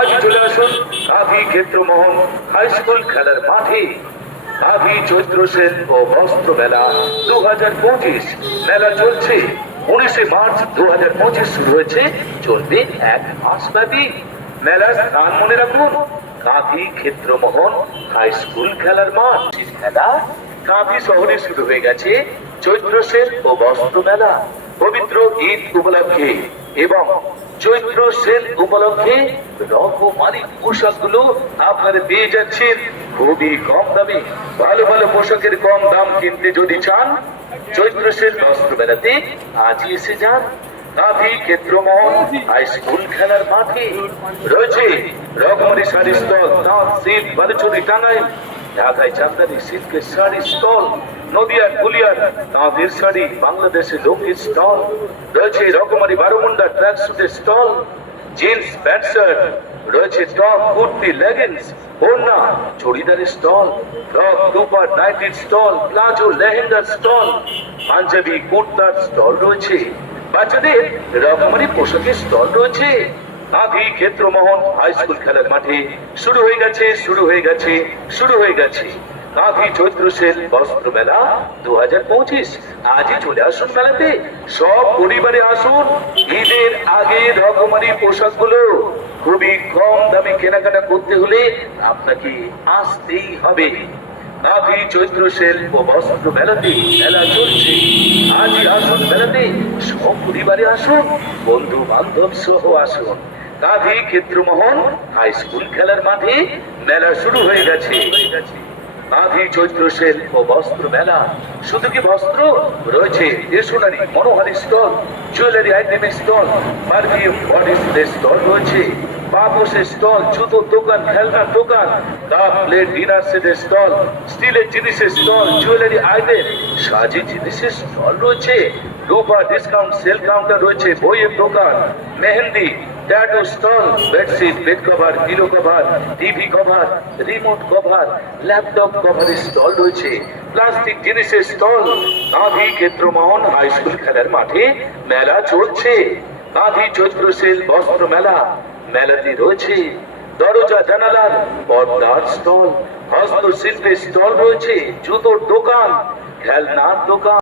আজ চলে আসুন কাভি ক্ষেত্রমোহন হাই স্কুল খেলার মাঠে। কাভি চৈত্র সেন ও বস্ত্র মেলা দু হাজার পঁচিশ। মেলা চলছে। উনিশে মার্চ দু হাজার পঁচিশ শুরু হয়েছে। চলবে এক মাস ব্যাপী মেলার স্থান মনে রাখুন কাভি ক্ষেত্রমোহন হাই স্কুল খেলার মাঠ। খেলা কাভি শহরে শুরু হয়ে গেছে। চৈত্র সেন ও বস্ত্র মেলা। পবিত্র ঈদ উপলক্ষে। এবং চৈত্র সেল উপলক্ষে রকমারি পোশাকগুলো আপনারা পেয়ে যাচ্ছেন। খুবই কম দামে, ভালো ভালো পোশাকের কম দাম কিনতে যদি চান, চৈত্র সেল বস্ত্র মেলাতে আজই এসে যান। হাই স্কুল খেলার মাঠে রয়েছে রকমারি শাড়ি স্টল তাঁত সিট, বালুচুরি টাঙ্গাই ঢাকায় চান্দানি সিল্কের শাড়ি স্টল। নদিয়ার গুলিয়ার তাঁতের শাড়ি বাংলাদেশের লোকের স্টল, রয়েছে রকমারি বারোমুন্ডা ট্র্যাক স্যুটের স্টল জিন্স প্যান্ট শার্ট রয়েছে টপ কুর্তি লেগিংস ওড়না, চড়িদারের স্টল ফ্রক দুপার নাইটির স্টল প্লাজো লেহেঙ্গার স্টল, পাঞ্জাবি কুর্তার স্টল রয়েছে। বাচ্চাদের রকমারি পোশাকের স্টল রয়েছে। কাঁথি ক্ষেত্রমোহন হাই স্কুল খেলার মাঠে শুরু হয়ে গেছে, শুরু হয়ে গেছে, শুরু হয়ে গেছে। কাঁথি চৈত্র বস্ত্র মেলা দু হাজার পঁচিশ। আজই চলে আসুন মেলাতে। সব পরিবারে আসুন। ঈদের আগে রকমারি খুবই কম দামে কেনাকাটা করতে হলে আপনাকে আসতেই হবে। ও বস্ত্র মেলাতে মেলা চলছে। আজই আসুন মেলাতে। সব পরিবারে আসুন বন্ধু বান্ধব সহ আসুন। কাঁথি ক্ষেত্রমোহন হাই স্কুল খেলার মাঠে মেলা শুরু হয়ে গেছে হয়ে গেছে। কাঁথি চৈত্র সেল ও বস্ত্র মেলা। শুধু কি বস্ত্র? রয়েছে স্টেশনারি মনোহারি স্টল জুয়েলারি আইটেমের stall perfume, body spray stall রয়েছে। বাবুসের স্টল জুতোর দোকান, খেলনার দোকান, কাপ, প্লেট, ডিনার সেটের স্টল স্টিলের জিনিসের স্টল জুয়েলারি আইটেম সাজের জিনিসের স্টল রয়েছে। রূপা ডিসকাউন্ট সেল কাউন্টার রয়েছে, বইয়ের দোকান, mehndi tattoo stall bedsheet bed cover pillow cover TV cover remote cover laptop কভারের stall রয়েছে। প্লাস্টিক জিনিসের stall Gandhi Kshetramohan high school খেলার মাঠে মেলা চলছে। গাঁধী চৈত্র সেল, বস্ত্র মেলা মেলাতে রয়েছে। দরজা, জানালার, পর্দার স্টল হস্তশিল্পের স্টল রয়েছে, জুতোর দোকান, খেলনার দোকান।